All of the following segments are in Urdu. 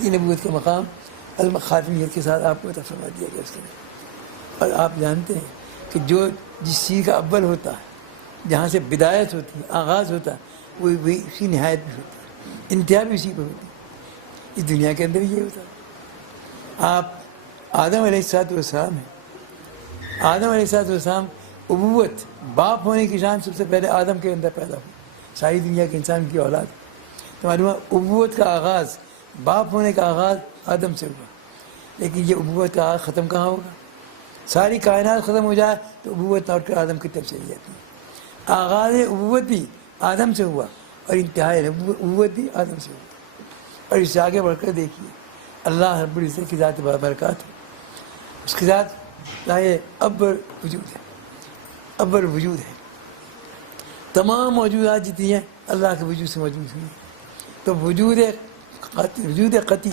یہ نبوت کا مقام خاتمیت کے ساتھ آپ کو عطا فرما دیا گیا اس کے لیے۔ اور آپ جانتے ہیں کہ جو جس چیز کا اول ہوتا ہے، جہاں سے بدایت ہوتی ہے، آغاز ہوتا ہے، وہی اسی نہایت بھی ہوتی ہے، انتہا بھی اسی پہ ہوتی ہے۔ اس دنیا کے اندر یہ ہوتا ہے۔ آپ آدم علیہ السلام ہیں، آدم علیہ السلام ابوت باپ ہونے کی شان سب سے پہلے آدم کے اندر پیدا ہوئی، ساری دنیا کے انسان کی اولاد۔ تو معلوم ہے ابوت کا آغاز، باپ ہونے کا آغاز آدم سے ہوا، لیکن یہ ابوت کا آغاز ختم کہاں ہوگا؟ ساری کائنات ختم ہو جائے تو ابوت لوٹ کر آدم کی طرف چلی جاتی ہے۔ آغاز ابوت بھی آدم سے ہوا اور انتہائی ابوت بھی آدم سے ہوا۔ اور اس سے آگے بڑھ کر دیکھیے اللہ رب العزت کی ذات برکات ہے، اس کی ذات اول وجود ہے، اول وجود ہے۔ تمام موجودات جتنی ہیں اللہ کے وجود سے موجود ہوئی ہیں۔ تو وجود قطعی،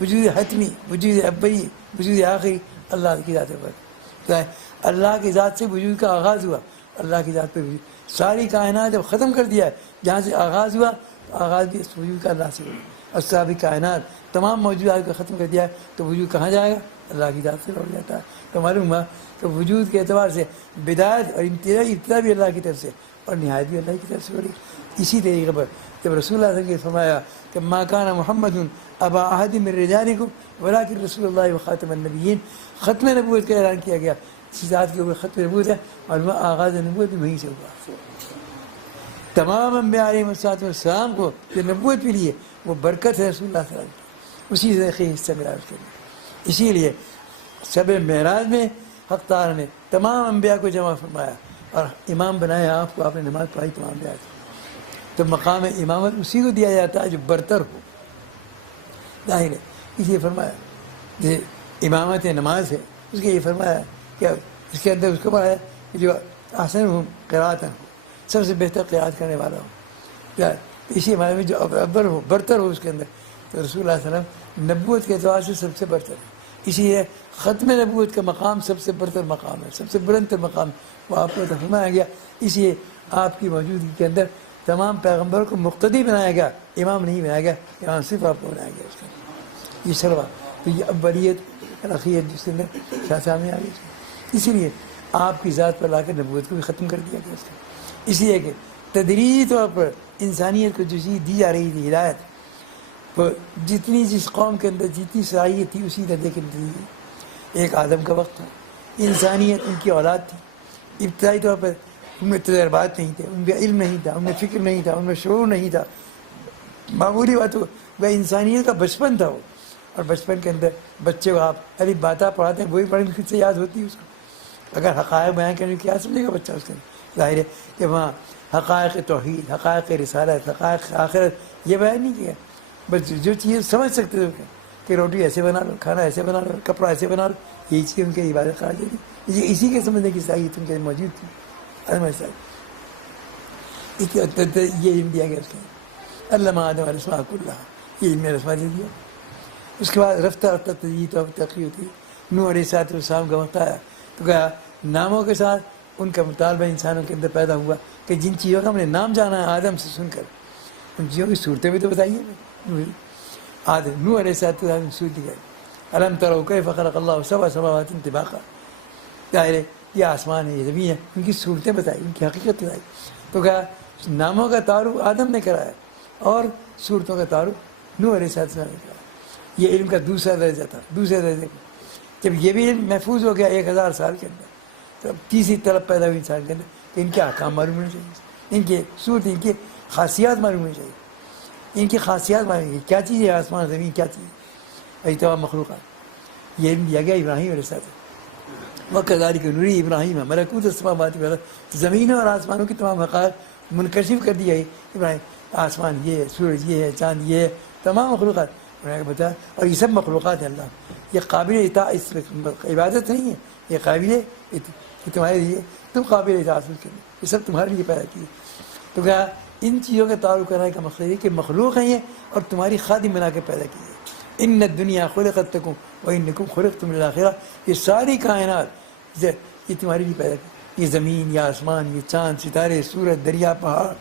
وجود حتمی، وجود ابئی، وجود آخری اللہ کی ذات پر ہے۔ اللہ کی ذات سے وجود کا آغاز ہوا، اللہ کی ذات پہ وجود۔ ساری کائنات جب ختم کر دیا ہے، جہاں سے آغاز ہوا تو آغاز بھی اس وجود کا اللہ سے ہوا، اور ساری کائنات تمام موجودات کو ختم کر دیا ہے تو وجود کہاں جائے گا؟ اللہ کی ذات سے لوٹ جاتا ہے۔ تو معلوم ہوا کہ وجود کے اعتبار سے بدایت اور ابتدا بھی اللہ کی طرف سے اور نہایت بھی اللہ کی طرف سے ہو رہی۔ اسی طریقے پر جب رسول اللہ صلی اللہ علیہ وسلم نے فرمایا کہ ما کان محمد ابا احد من رجالکم ولکن رسول اللہ وخاتم النبیین، ختم نبوت کا اعلان کیا گیا، اسی ذات کے اوپر ختم نبوت ہے، اور وہ آغاز نبوت بھی وہیں سے ہوا۔ تمام انبیاء علیہ السلام کو جو نبوت ملی ہے وہ برکت ہے رسول اللہ صلی اللہ علیہ وسلم، اسی سے حصہ ملا اس کے لیے۔ اسی لیے شب معراج میں حق تعالیٰ نے تمام انبیاء کو جمع فرمایا اور امام بنایا آپ کو، آپ نے نماز پڑھائی تمام انبیاء کی۔ تو مقام امامت اسی کو دیا جاتا ہے جو برتر ہو، ظاہر ہے۔ اس لیے فرمایا جو امامت نماز ہے اس کے یہ فرمایا کہ اس کے اندر اس کو پڑھایا کہ جو احسن ہو قراءۃ ہو، سب سے بہتر قراءت کرنے والا ہو، کیا اسی ہمارے میں جو اول ہو، برتر ہو اس کے اندر، تو رسول اللہ صلی اللہ علیہ وسلم نبوت کے اعتبار سے سب سے برتر ہے۔ اسی لیے ختم نبوت کا مقام سب سے برتر مقام ہے، سب سے بلند مقام وہ آپ کو فرمایا گیا۔ اس لیے آپ کی موجودگی کے اندر تمام پیغمبروں کو مقتدی بنایا گیا، امام نہیں بنایا گیا، امام صرف آپ کو بنایا گیا۔ اس کا یہ شروا، تو یہ اولیت اخیت جس کے اندر سامنے آ گئی، اسی لیے آپ کی ذات پر لا کر نبوت کو بھی ختم کر دیا گیا اس کا۔ اس لیے کہ تدریجی طور پر انسانیت کو جو چیز دی جا رہی تھی ہدایت، وہ جتنی جس قوم کے اندر جتنی صلاحیت تھی اسی درجے کے اندر دی۔ ایک آدم کا وقت تھا، انسانیت ان کی اولاد تھی، ابتدائی طور پر ان میں تجربات نہیں تھے، ان میں علم نہیں تھا، ان میں فکر نہیں تھا، ان میں شعور نہیں تھا، معمولی بات ہو وہ انسانیت کا بچپن تھا وہ۔ اور بچپن کے اندر بچے کو آپ الف باتا پڑھاتے ہیں، وہی پڑھنے میں خود سے یاد ہوتی ہے اس کو۔ اگر حقائق بیان کرنے کی کیا سمجھے گا بچہ اس کے اندر؟ ظاہر ہے کہ وہاں حقائق توحید، حقائق رسالت، حقائق آخرت یہ بیان نہیں کیا، بس جو چیز سمجھ سکتے تھے کہ روٹی ایسے بنا لو، کھانا ایسے بنا لو، کپڑا ایسے بنا لو، یہی چیز ان کی عبادت قرار دے دی۔ اسی کے سمجھنے کی صلاحیت ان کے موجود تھی۔ یہ علم دیا گیا اس کے علامہ آدم علیہ السلام اللہ، یہ علم رسما دے دیا۔ اس کے بعد رفتہ رفتہ تجدید اور ترقی ہوتی ہے۔ نوح علیہ السلام کا وقت آیا تو کہا ناموں کے ساتھ ان کا مطالبہ انسانوں کے اندر پیدا ہوا کہ جن چیزوں کا ہم نے نام جانا ہے آدم سے سن کر، ان چیزوں کی صورتیں بھی تو بتائیے۔ آدم نوح علیہ السلام نے صورت دکھائی، الم تروا کیف خلق اللہ سبع سماوات طباقا، ظاہر ہے یہ آسمان ہے، یہ زمین ہے، ان کی صورتیں بتائی، ان کی حقیقت بتائی۔ تو کہا ناموں کا تعارف آدم نے کرایا اور صورتوں کا تعارف نوح علیہ السلام نے کرایا۔ یہ علم کا دوسرا درجہ تھا۔ دوسرے درجے کا جب یہ بھی علم محفوظ ہو گیا 1000 سال کے اندر، تو اب تیسری طلب پیدا ہوئی انسان کے اندر کہ ان کے احکام معلوم ہونے چاہیے، ان کے صورت، ان کی خاصیات معلوم ہونی چاہیے، ان کی خاصیات معلوم ہونی چاہیے، کیا چیز ہے آسمان زمین، کیا چیز ہے ایسی تمام مخلوقات۔ یہ علم دیا گیا ابراہیم علیہ السلام، وَكَذَلِكَ نُرِي إِبْرَاہِيمَ مَلَكُوتَ السَّمَاوَاتِ وَالْأَرْضِ، زمینوں اور آسمانوں کی تمام حقائق منکشف کر دی گئی۔ ابراہیم آسمان یہ ہے، سورج یہ ہے، چاند یہ ہے، تمام مخلوقات بتا، اور یہ سب مخلوقات ہیں اللہ، یہ قابل اطاعت، اس عبادت نہیں ہے، یہ قابل کہ تمہارے لیے تم قابل اطاعت کریں، یہ سب تمہارے لیے پیدا کیے۔ تو کہا ان چیزوں کا تعارف کرنے کا مقصد ہے کہ مخلوق ہیں یہ اور تمہاری خادم بنا کے پیدا کی ہے۔ ان الدنیا خلقت لکم وانکم خلقتم للآخرہ، یہ ساری کائنات یہ تمہارے لیے پیدا کی، یہ زمین، یہ آسمان، یہ چاند، ستارے، سورج، دریا، پہاڑ،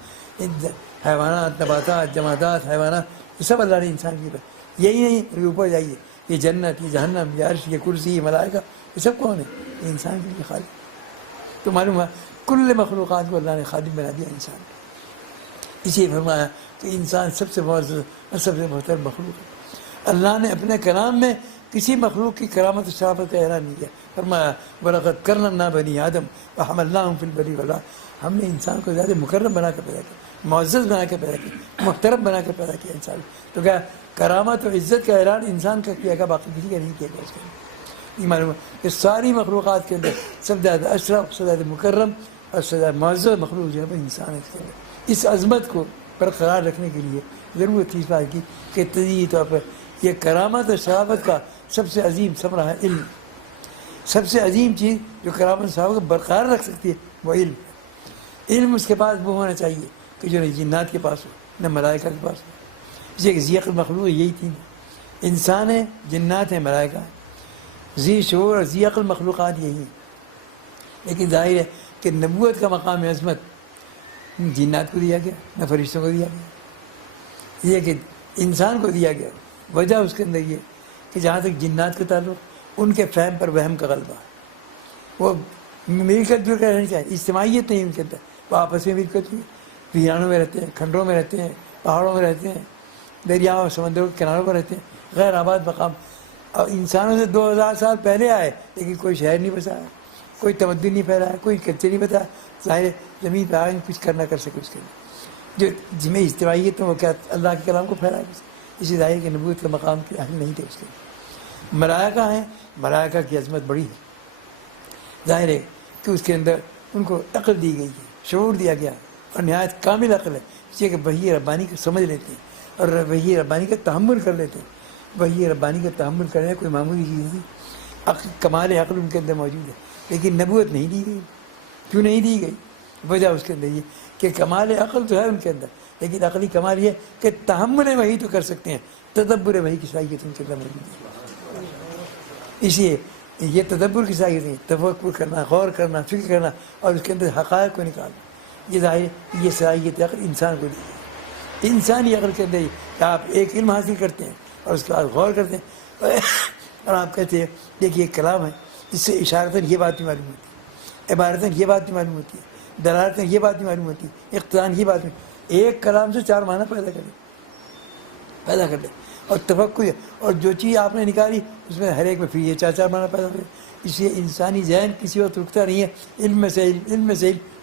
حیوانات، نباتات، جمادات، حیوانات، یہ سب اللہ نے انسان کی یہی نہیں پھر اوپر جائیے، یہ جنت، یہ جہنم، یہ عرش، یہ کرسی، یہ ملائکہ، یہ سب کون ہے؟ یہ انسان کے لیے خالق. تو معلوم ہے کل مخلوقات کو اللہ نے خادم بنا دیا انسان. اسی فرمایا کہ انسان سب سے معزز اور سب سے محترم مخلوق ہے. اللہ نے اپنے کلام میں کسی مخلوق کی کرامت و شرافت کا اعلان نہیں کیا. فرمایا وَلَقَدْ كَرَّمْنَا بَنِي آدَمَ وَحَمَلْنَاهُمْ فِي الْبَرِّ وَالْبَحْرِ. ہم نے انسان کو زیادہ مکرم بنا کر پیدا کیا، معزز بنا کر پیدا کیا، محترم بنا کر پیدا کیا انسان. تو کیا کرامت و عزت کا اعلان انسان کا کیا گا، باقی کسی کا نہیں کیا گیا. اس کے یہ معلوم ہے کہ ساری مخلوقات کے اندر سب سے زیادہ اشرف، سب سے زیادہ مکرم اور سب سے زیادہ معزز مخلوق جو ہے وہ انسان ہے. اس کے اندر اس عظمت کو برقرار رکھنے کے لیے ضرورت تھی اس بات کی کہ تدریجی طور پر یہ کرامت اور شرافت کا سب سے عظیم ثمرہ ہے علم. سب سے عظیم چیز جو کرامت اور شرافت کو برقرار رکھ سکتی ہے وہ علم. علم اس کے پاس وہ ہونا چاہیے کہ جو نہ جنات کے پاس ہو نہ ملائکہ کے پاس ہو. اس لیے کہ ذی عقل مخلوق یہی تھی، انسان ہے، جنات ہیں، ملائکہ ہیں. ذی شعور اور ذی عقل مخلوقات یہی ہیں. لیکن ظاہر ہے کہ نبوت کا مقام عظمت جنات کو دیا گیا، نہ فرشتوں کو دیا گیا. یہ کہ انسان کو دیا گیا. وجہ اس کے اندر یہ کہ جہاں تک جنات کا تعلق، ان کے فہم پر وہم کا غلبہ، وہ مل کر جل کر رہنا چاہیے. اجتماعیت نہیں ان کے اندر، وہ آپس میں مل کر ویرانوں میں رہتے ہیں، کھنڈروں میں رہتے ہیں، پہاڑوں میں رہتے ہیں، دریاؤں اور سمندروں کے کناروں پر رہتے ہیں، غیر آباد مقام. اور انسانوں سے 2000 سال پہلے آئے لیکن کوئی شہر نہیں بسایا، کوئی تمدن نہیں پھیلایا، کوئی کلچر نہیں بتایا. ظاہر زمین پہ آئے کچھ کرنا کر سکے. اس کے لیے جو جن میں اجتماعیت ہے وہ کیا اللہ کے کلام کو پھیلایا. اسی ظاہر کہ نبوت کا مقام کے اہل نہیں تھے. اس کے ملائکہ ہیں، ملائکہ کی عظمت بڑی ہے. ظاہر ہے کہ اس کے اندر ان کو عقل دی گئی ہے، شعور دیا گیا اور نہایت کامل عقل ہے. اس لیے کہ وحی ربانی کو سمجھ لیتے ہیں اور وحی ربانی کا تحمل کر لیتے ہیں. وحی ربانی کا تحمل کرنا کوئی معمولی چیز نہیں. کمال عقل ان کے اندر موجود ہے لیکن نبوت نہیں دی گئی. کیوں نہیں دی گئی؟ وجہ اس کے اندر یہ کہ کمال عقل تو ہے ان کے اندر، لیکن عقلی کمال یہ کہ تحمل وحی تو کر سکتے ہیں، تدبر وحی کی صلاحیت ان کے اندر موجود ہے. اس لیے یہ تدبر کی صلاحیت ہے، تفکر کرنا، غور کرنا، فکر کرنا اور اس کے اندر حقائق کو نکالنا. یہ ظاہر یہ صلاحیت عقل انسان کو دی ہے. انسانی عقل کے اندر کہ آپ ایک علم حاصل کرتے ہیں اور اس کے بعد غور کرتے ہیں اور آپ کہتے ہیں دیکھیے ایک کلام ہے جس سے اشارتاً یہ بات بھی معلوم ہوتی ہے، عبارتاً یہ بات بھی معلوم ہوتی ہے، دلالتاً یہ بات بھی معلوم ہوتی ہے، اقتضاً یہ بات بھی. ایک کلام سے 4 معنی پیدا کر لے اور تفکر اور جو چیز آپ نے نکالی اس میں ہر ایک میں پھر یہ 4 معنی پیدا کرے. اس لیے انسانی ذہن کسی وقت رکتا نہیں ہے، علم میں سے علم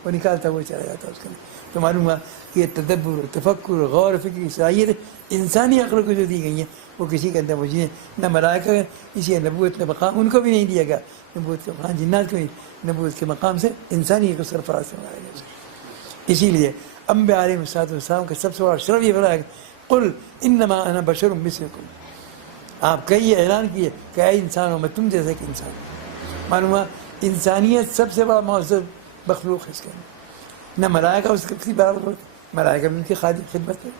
وہ نکالتا وہ چلا جاتا ہے اس کے لیے. تو معلوم ہوا کہ یہ تدبر، تفکر، غور و فکر کی صلاحیت انسانی عقل کو جو دی گئی ہیں وہ کسی کے اندر موجود ہے، نہ ملائکہ ہے. اس لیے نبوت کا مقام ان کو بھی نہیں دیا گیا، نبوت کے مقام جنات کو نہیں، نبوت کے مقام سے انسانی کو سرفراز سمجھایا گیا. اسی لیے انبیاء علیہ السلام کا سب سے بڑا شرف یہ بڑا ہے قل انما انا بشر مثلکم. آپ کہیے، اعلان کیے کہ اے انسانوں میں تم جیسے کہ انسان. معلوم ہوا انسانیت سب سے بڑا معزز مخلوق ہے. اس کے اندر نہ ملائکہ اس کی برابر ہوتے، ملائکہ بھی ان کی خدمت کرے،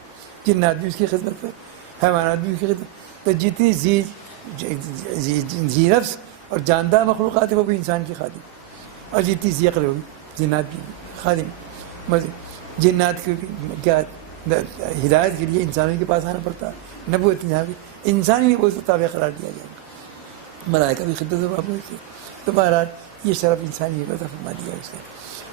جنات بھی اس کی خدمت کرے، حیوانات بھی اس کی خدمت. تو جتنی ذی نفس اور جاندار مخلوقات ہیں وہ بھی انسان کی خادم، اور جتنی ذی عقل ہوگی جنات کی خادم. جنات کی کیا ہدایت کے لیے انسانوں کے پاس آنا پڑتا ہے، نبوت یہاں بھی انسانی نبوت کو تابع قرار دیا گیا. ملائکہ بھی خدمت و معمول کی. تو بہرحال یہ شرف انسانی نبوت فرما دیا اس کا.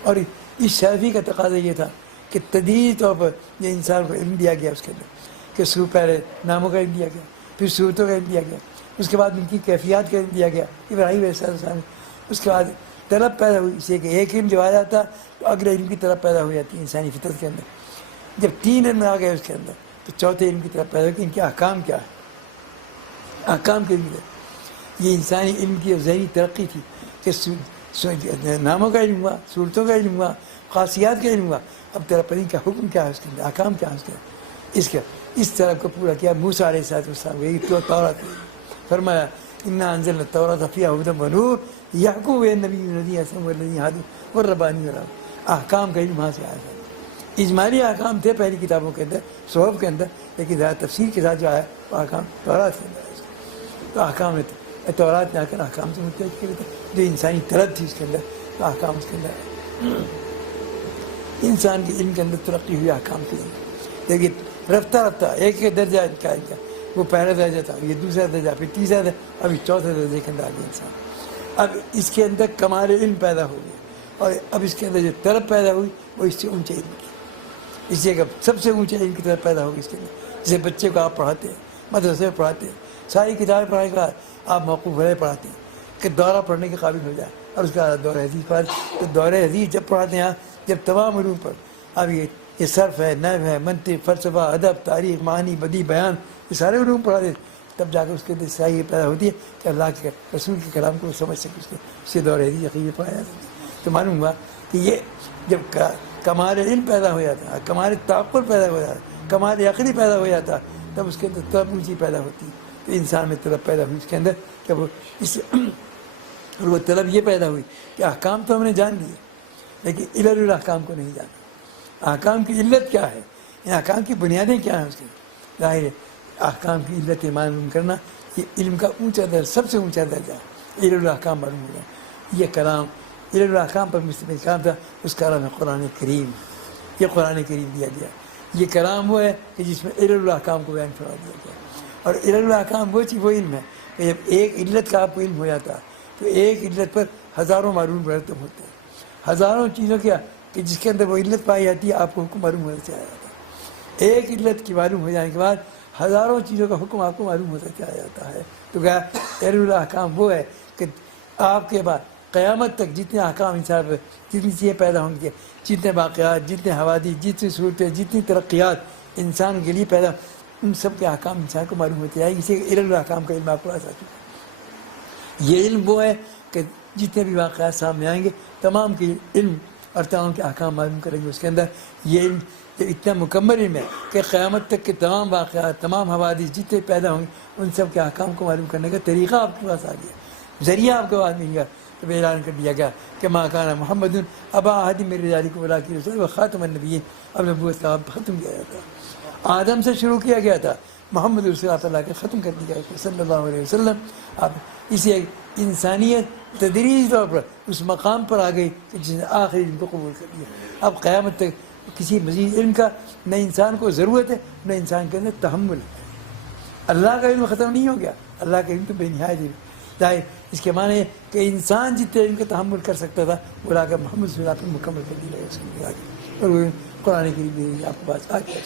اور اس شرفی کا تقاضا یہ تھا کہ تدریجی طور پر یہ انسان کو علم دیا گیا اس کے اندر کہ پہلے ناموں کا علم دیا گیا، پھر صورتوں کا علم دیا گیا، اس کے بعد ان کی کیفیات کا علم دیا گیا ابراہیم علیہ السلام. اس کے بعد طلب پیدا ہوئی، اس لیے کہ ایک علم جو آ جاتا تو اگلے علم کی طلب پیدا ہو جاتی ہے انسانی فطرت کے اندر. جب 3 علم آ گئے اس کے اندر تو چوتھے علم کی طلب پیدا ہو کہ ان کے احکام کیا ہے. احکام کے لیے یہ انسانی علم کی ذہنی ترقی تھی کہ ناموں کا علم ہوا، صورتوں کا علم ہوا، خاصیات کا علم ہوا. اب طلب پر ان کا حکم کیا ہے اس کے اندر، احکام کیا ہے اس کے اس طرح کو پورا کیا. موسیٰ علیہ السلام یہی تورات فرمایا انا انزلنا التوراۃ فیہا ھدی ونور یحکم بین النبیین والذین ہادوا والربانیون. احکام کا علم وہاں سے آیا ہے. اجمالی احکام تھے پہلی کتابوں کے اندر، صحف کے اندر، لیکن ذرا تفسیر کے ساتھ جو آیا وہ احکام تورات کے اندر ہے. تو احکام تورات نے آ کر احکام سے متعلق کیا تھا جو انسانی طلب تھی اس کے اندر، تو احکام اس کے اندر ہے. انسان کے علم کے اندر ترقی ہوئی احکام کے لیے، لیکن رفتہ رفتہ ایک درجہ کا وہ پہلا درجہ تھا، یہ دوسرا درجہ، پھر تیسرا درجہ، ابھی چوتھا درجے کے اندر آ گیا انسان. اب اس کے اندر کمال علم پیدا ہو گیا، اور اب اس کے اندر جو طلب پیدا ہوئی وہ اس سے اونچے علم کی، اس لیے کہ سب سے اونچے علم کی طرف پیدا ہوگی اس کے اندر. جیسے بچے کو آپ پڑھاتے ہیں، مدرسے میں پڑھاتے ہیں، ساری کتابیں پڑھانے کے بعد آپ موقوف علیہ پڑھاتے ہیں کہ دورہ پڑھنے کے قابل ہو جائے، اور اس کا دورہ حدیث پڑھاتے. تو دورہ حدیث جب پڑھاتے ہیں جب تمام علوم پر، اب یہ صرف ہے، نحو ہے، منطق، فلسفہ، ادب، تاریخ، معنی، بدیع، بیان، یہ سارے علوم پڑھاتے ہیں، تب جا کے اس کے اندر صحیح پیدا ہوتی ہے کہ اللہ کے رسول کے کلام کو سمجھ سکے، اس سے دورہ حدیث عقیدے پڑھایا جاتا ہے. تو معلوم ہوا کہ یہ جب کمال علم پیدا ہو جاتا ہے، کمال تعقل پیدا ہو جاتا ہے، کمال عقلی پیدا ہو جاتا ہے، تب اس کے اندر طلب اونچی پیدا ہوتی ہے. تو انسان میں طلب پیدا ہوئی اس کے اندر کہ وہ اس اور وہ طلب یہ پیدا ہوئی کہ احکام تو ہم نے جان لیے لیکن علل الاحکام کو نہیں جانا. احکام کی علت کیا ہے، ان احکام کی بنیادیں کیا ہیں، اس کے ظاہر ہے احکام کی علت معلوم کرنا یہ علم کا اونچا درجہ، سب سے اونچا درجہ ہے. علل الاحکام معلوم ہو جائے. یہ کلام علل الاحکام پر مشتمل کلام تھا، اس کا نام ہے قرآن کریم. یہ قرآن کریم دیا گیا، یہ کلام وہ ہے کہ جس میں علل الاحکام کو بیان فرما دیا گیا. اور علل الاحکام وہ چیز، وہ علم ہے کہ جب ایک علت کا آپ کو علم ہو جاتا ہے تو ایک علت پر ہزاروں معلوم مرتب ہوتے ہیں، ہزاروں چیزوں کیا کہ جس کے اندر وہ علت پائی جاتی ہے آپ کو حکم معلوم ہونا چاہا جاتا ہے. ایک علت کی معلوم ہو جانے کے بعد ہزاروں چیزوں کا حکم آپ کو معلوم ہوتا چاہا جاتا ہے. تو کیا علل الاحکام وہ ہے کہ آپ کے بعد قیامت تک جتنے احکام انسان پر، جتنی چیزیں پیدا ہوں گی، جتنے واقعات، جتنے حوادث، جتنی صورتیں، جتنی ترقیات انسان کے لیے پیدا، ان سب کے احکام انسان کو معلوم ہوتے جائے. اسی علل الاحکام کا علم آپ کو آ چکا ہے. یہ علم وہ ہے کہ جتنے بھی واقعات سامنے آئیں گے تمام کے علم اور تمام کے احکام معلوم کریں گے. اس کے اندر یہ علم جو اتنا مکمل علم ہے کہ قیامت تک کے تمام واقعات، تمام حوادث جتنے پیدا ہوں گے ان سب کے احکام کو معلوم کرنے کا طریقہ آپ کے پاس آ گیا، ذریعہ آپ کے پاس مل گیا. تو اعلان کر دیا گیا کہ ما کان محمد ابا احد من رجالکم ولکن رسول و خاتم النبیین. اب نبوت کا ختم کیا گیا تھا، آدم سے شروع کیا گیا تھا، محمد رسول اللہ تعالیٰ کے ختم کر دیا گیا صلی اللہ علیہ وسلم. اب اسے انسانیت تدریجی طور پر اس مقام پر آ گئی کہ جس نے آخری علم کو قبول کر لیا. اب قیامت تک کسی مزید علم کا نہ انسان کو ضرورت ہے، نہ انسان کے اندر تحمل ہے. اللہ کا علم ختم نہیں ہو گیا، اللہ کا علم تو بے نہایت علم. ظاہر اس کے معنی ہے کہ انسان جتنے علم کا تحمل کر سکتا تھا وہ لا کر محمد صلی اللہ علیہ وسلم مکمل کر دیا اس کے آگے. اور وہ قرآن کریم آپ کے پاس آ گیا،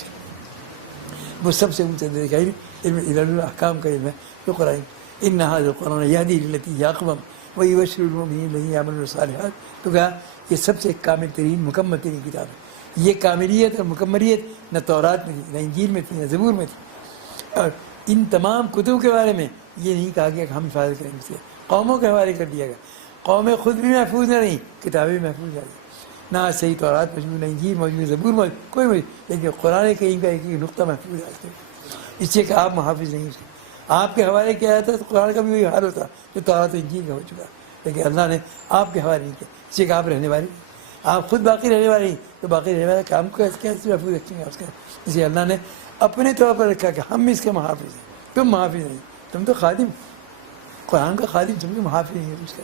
وہ سب سے اونچا درجے کا علم علم علل الاحکام کا علم ہے جو قرآن. ان هذا القرآن يهدي للتي هي اقوم ويبشر المؤمنين الذين يعملون الصالحات. تو کہا یہ سب سے کامل ترین، مکمل ترین کتاب ہے. یہ کاملیت اور مکملیت نہ تورات میں تھی، نہ انجیل میں تھی، نہ زبور میں تھی. اور ان تمام کتب کے بارے میں یہ نہیں کہا گیا کہ ہم حفاظت کریں گے، قوموں کے حوالے کر دیا گیا. قومیں خود بھی محفوظ نہ رہیں، کتابیں محفوظ نہ رہیں، نہ صحیح تورات موجود، نہ انجیل موجود، زبور موجود، کوئی موجود، لیکن قرآن کریم کا ایک نقطہ محفوظ ہے. اس سے کہ آپ محافظ نہیں، اس کے آپ کے حوالے کیا جاتا ہے تو قرآن کا بھی وہی حال ہوتا جو تورات و انجیل کا ہو چکا، لیکن اللہ نے آپ کے حوالے نہیں کیا. اس سے کہ آپ رہنے والے، آپ خود باقی رہنے والے ہیں تو باقی رہنے والے کام کو کیسے محفوظ رکھیں گے اس کا. اس لیے اللہ نے اپنے طور پر رکھا کہ ہم اس کے محافظ ہیں، تم محافظ نہیں، تم تو خادم، قرآن کا خادم، تم تو محافظ نہیں ہے اس کا.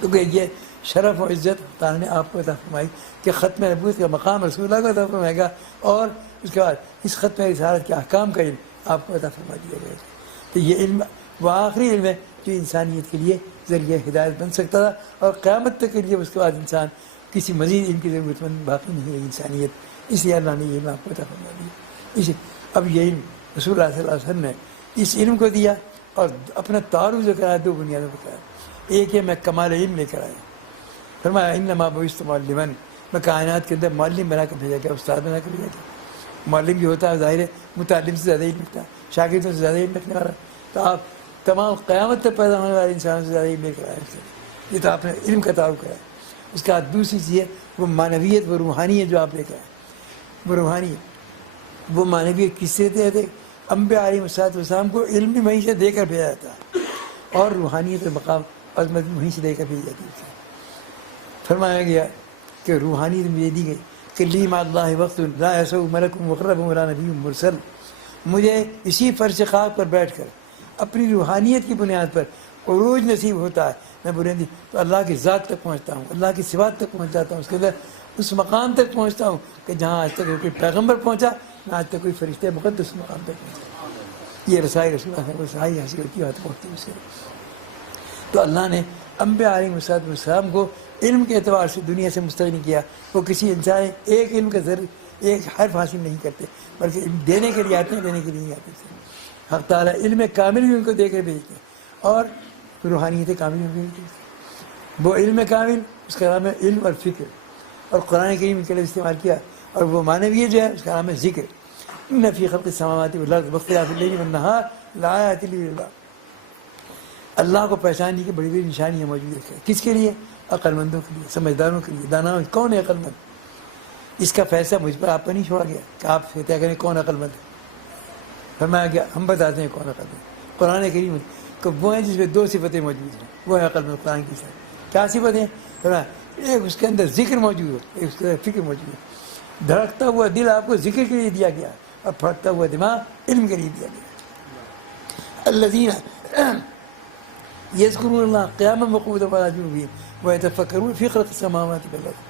تو کہ یہ شرف و عزت تعالیٰ نے آپ کو عطا فرمائی کہ ختم نبوت کا مقام رسول اللہ کو عطا فرمائے گا، اور اس کے بعد اس ختم رسالت کے احکام کا علم آپ کو عطا فرما دیا گیا. تو یہ علم وہ آخری علم ہے جو انسانیت کے لیے ذریعہ ہدایت بن سکتا تھا، اور قیامت تک کے لیے اس کے بعد انسان کسی مزید علم کی ضرورت مند باقی نہیں ہے انسانیت. اس لیے اللہ نے یہ علم آپ کو عطا فرما دیا. اب یہ علم رسول اللہ صلی اللہ علیہ وسلم نے اس علم کو دیا اور اپنا تعارف جو کرایا دو بنیادوں پر کرایا. ایک ہے میں کمال علم لے کر آیا، فرمایا انما بعثت معلما، میں کائنات کے اندر معلم بنا کر بھیجا گیا، استاد بنا کر بھیجا گیا. معلم جو ہوتا ہے ظاہر ہے متعلم سے زیادہ علم رکھتا ہے، شاگردوں سے زیادہ علم رکھنے والا. تو آپ تمام قیامت تک پیدا ہونے والے انسانوں سے زیادہ علم لے کر آئے. یہ تو آپ نے علم کا تعارف کرایا. اس کے بعد دوسری چیز ہے وہ معنویت، وہ روحانیت جو آپ لے کر آئے. وہ روحانیت، وہ معنویت کس سے دیتے؟ انبیاء علیہ السلام کو علم بھی وہیں سے دے کر بھیجا جاتا ہے، اور روحانیت مقام عظمت وہیں سے دے کر بھیجی جاتی ہے. فرمایا گیا کہ روحانیت مجھے دی گئی کہ لی مع اللہ وقت لا یسع ملک مقرب ولا نبی مرسل. مجھے اسی فرش خاک پر بیٹھ کر اپنی روحانیت کی بنیاد پر عروج نصیب ہوتا ہے، میں بلندی تو اللہ کی ذات تک پہنچتا ہوں، اللہ کی صفات تک پہنچ جاتا ہوں، اس کے اندر اس مقام تک پہنچتا ہوں کہ جہاں آج تک کوئی پیغمبر پہنچا، نہ آج تک کوئی فرشتے مقدس مقام تک پہنچا. یہ رسائی رسول اللہ کو رسائی حاصل ہوتی ہے پہنچتی ہے اس سے. تو اللہ نے انبیاء علیہ السلام کو علم کے اعتبار سے دنیا سے مستغنی کیا. وہ کسی انسان ایک علم کا ایک حرف حاصل نہیں کرتے، بلکہ دینے کے لیے آتے ہیں، دینے کے لیے نہیں آتے. حق تعالیٰ علم کامل بھی ان کو دے کر بھیجتے ہیں اور روحانیت کامل بھی بھیجتے ہیں. وہ علم کامل اس کا نام ہے علم اور فکر، اور قرآن کریم کے لیے استعمال کیا. اور وہ معنویت جو ہے اس کا نام ہے ذکر. ان فی خلق السماوات والارض واختلاف اللیل والنہار لآیات للعلماء. اللہ کو پہچاننے کی بڑی بڑی نشانیاں موجود ہے. کس کے لیے؟ عقل مندوں کے لیے، سمجھداروں کے لیے، داناؤں. کون ہے عقل مند؟ اس کا فیصلہ مجھ پر آپ پر نہیں چھوڑا گیا کہ آپ طے کریں کون عقل مند ہے. فرمایا گیا ہم بتاتے ہیں کون عقل مند. قرآن کریم کہ وہ ہیں جس میں دو صفتیں موجود ہیں، وہ ہے عقل مند. قرآن کی صفت کیا صفتیں؟ فرمایا ایک اس کے اندر ذکر موجود ہے، ایک اس کے اندر فکر موجود ہے. دھڑکتا ہوا دل آپ کو ذکر کے لیے دیا گیا اور پھڑکتا ہوا دماغ علم کے لیے دیا گیا. الذین یذکرون اللہ قیاما وقعودا وعلی جنوبہم ویتفکرون فی خلق السماوات والارض.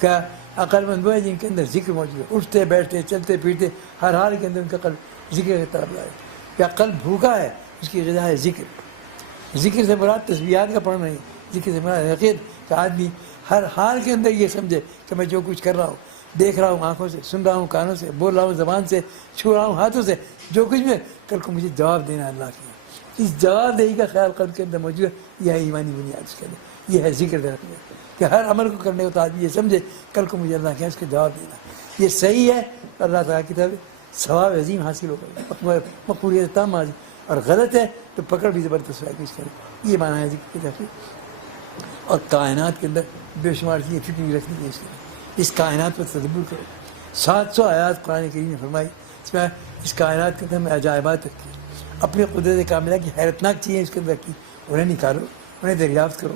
کیا عقل مند وہ ہے جن کے اندر ذکر موجود ہے، اٹھتے بیٹھتے چلتے پھرتے ہر حال کے اندر ان کا قلب ذکر کی طرف جائے. کیا قلب بھوکا ہے؟ اس کی غذا ہے ذکر. ذکر سے مراد تسبیحات کا پڑھنا نہیں، ذکر سے مراد حقیقت کہ آدمی ہر حال کے اندر یہ سمجھے کہ میں جو کچھ کر رہا ہوں، دیکھ رہا ہوں آنکھوں سے، سن رہا ہوں کانوں سے، بول رہا ہوں زبان سے، چھو رہا ہوں ہاتھوں سے، جو کچھ میں کل کو مجھے جواب دینا ہے اللہ کی. اس جواب دہی کا خیال قلب کے اندر موجود ہے. یہ ہے ایمانی بنیاد اس کے اندر. یہ ہے ذکر درخت کہ ہر عمل کو کرنے کو تو آدمی یہ سمجھے کل کو مجھے اللہ کے اس کا جواب دینا. یہ صحیح ہے اللہ تعالیٰ کی طرف ثواب عظیم حاصل ہوگا، مقبولیت تام حاصل. اور غلط ہے تو پکڑ بھی زبردست ہے اس کا. یہ معنی ہے ذکر کی طرف. اور کائنات کے اندر بے شمار چیزیں فکر بھی رکھنی ہے اس کے. اس کائنات پر تدبر کرو. 700 آیات قرآن کریم نے فرمائی. اس میں اس کائنات کے اندر ہمیں عجائبات رکھی، اپنی قدرت کاملہ کی حیرتناک چیزیں اس کے اندر رکھی. انہیں نکالو، انہیں دریافت کرو.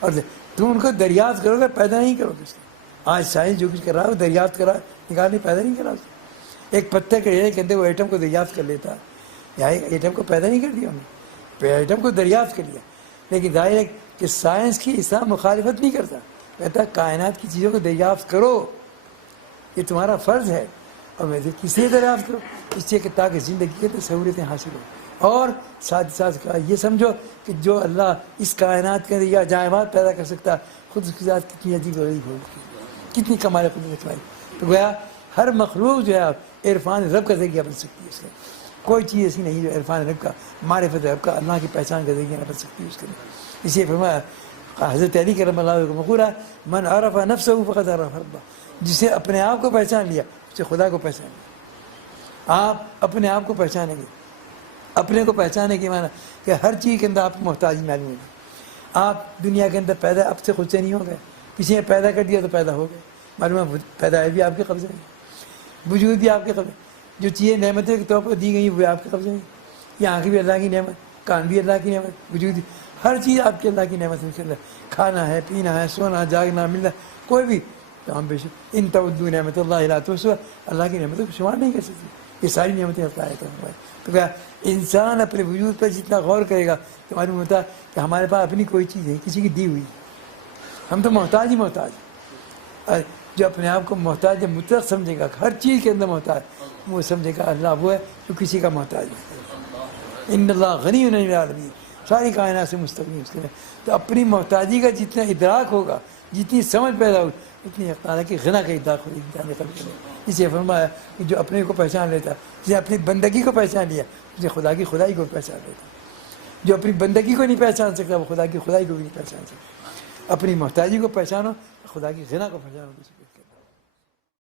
اور تم ان کو دریافت کرو گے، پیدا نہیں کرو گے. آج سائنس جو کچھ کر رہا ہے وہ دریافت کرا نکالنے پیدا نہیں کرا. ایک پتھر کے ڈھیر کے اندر وہ ایٹم کو دریافت کر لیتا، یا ایٹم کو پیدا نہیں کر دیا انہوں نے، ایٹم کو دریافت کر لیا. لیکن ظاہر ہے کہ سائنس کی اسلام مخالفت نہیں کرتا، کہتا کائنات کی چیزوں کو دریافت کرو، یہ تمہارا فرض ہے. اور ویسے کس لیے دریافت کرو؟ اس لیے کہ تاکہ زندگی کے اندر سہولتیں حاصل ہوں. اور ساتھ ساتھ یہ سمجھو کہ جو اللہ اس کائنات کے اندر یہ عجائبات پیدا کر سکتا، خود اس کی ذات کتنی عجیب و غریب ہوگی، کتنی کمال قدرت ہے. تو گویا ہر مخلوق جو ہے عرفان رب کا ذریعہ بن سکتی ہے. اس کا کوئی چیز ایسی نہیں جو عرفان رب کا، معرفت رب کا، اللہ کی پہچان کا ذریعہ نہ بن سکتی اس کے اندر. اس لیے فرمایا حضرت علی کرم اللہ وجہہ کو مقولہ من عرف نفسہ فقد عرف ربہ. جسے اپنے آپ کو پہچان لیا اس سے خدا کو پہچان لیا. آپ اپنے آپ کو پہچانیں گے. اپنے کو پہچانے کے معنی کہ ہر چیز کے اندر آپ کو محتاجی معلوم ہوگی. آپ دنیا کے اندر پیدا اب سے خود سے نہیں ہو گئے، کسی نے پیدا کر دیا تو پیدا ہو گئے. معلوم ہے پیدا ہے بھی آپ کے قبضے میں، وجود بھی آپ کے قبضے. جو چیزیں نعمتیں کے طور پر دی گئی وہ آپ کے قبضے میں. یہ آنکھ بھی اللہ کی نعمت، کان بھی اللہ کی نعمت، وجود ہر چیز آپ کے اللہ کی نعمت ہے. کھانا ہے، پینا ہے، سونا، جاگنا، ملنا، کوئی بھی تو ہم بے شک ان تعدوا نعمت اللہ لا تحصوها. اللہ کی نعمتوں کو شمار نہیں کر سکتے. یہ ساری نعمتیں اللہ ہے. تو کیا انسان اپنے وجود پر جتنا غور کرے گا تو معلوم ہوتا ہے کہ ہمارے پاس اپنی کوئی چیز نہیں، کسی کی دی ہوئی. ہم تو محتاج ہی محتاج. جو اپنے آپ کو محتاج مطلق سمجھے گا، ہر چیز کے اندر محتاج، وہ سمجھے گا اللہ وہ ہے جو کسی کا محتاج ہے. ان اللہ غنی عن العالمین، ساری کائنات سے مستغنی اس کے. تو اپنی محتاجی کا جتنا ادراک ہوگا، جتنی سمجھ پیدا ہوگی، اتنی تعالیٰ کی غنا کا ادراک ہوگی. اسے فرمایا کہ جو اپنے کو پہچان لیتا، جسے اپنی بندگی کو پہچان لیا، اسے خدا کی خدائی کو پہچان لیتا. جو اپنی بندگی کو نہیں پہچان سکتا وہ خدا کی خدائی کو بھی نہیں پہچان سکتا. اپنی محتاجی کو پہچانو، خدا کی غنا کو پہچانو.